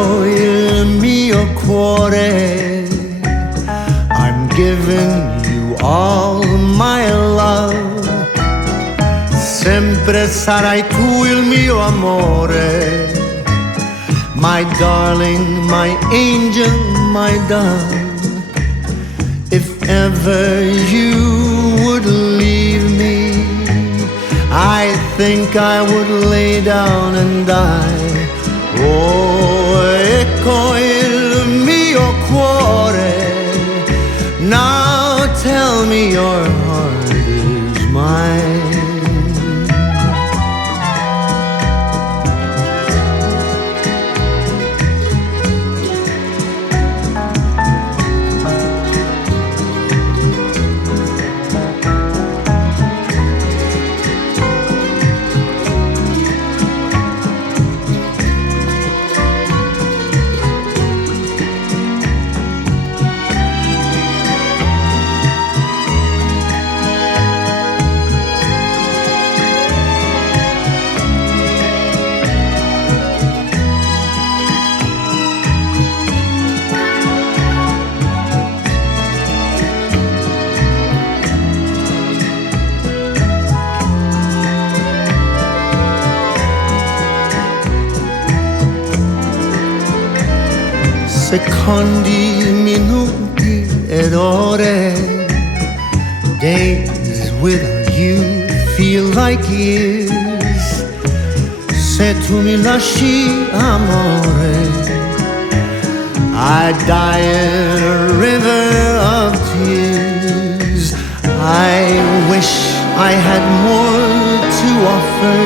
Ecco il mio cuore, I'm giving you all my love. Sempre sarai tu il mio amore, my darling, my angel, my dove. If ever you would leave me, I think I would lay down and die. Oh, ecco il mio cuore, now tell me your heart is mine. Secondi, minuti ed ore, days without you feel like years. Se tu mi lasci, amore, I die in a river of tears. I wish I had more to offer.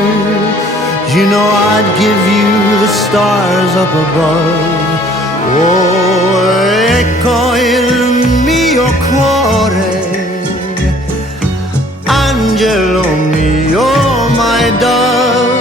You know I'd give you the stars up above. Oh, ecco il mio cuore, angelo mio, my dove.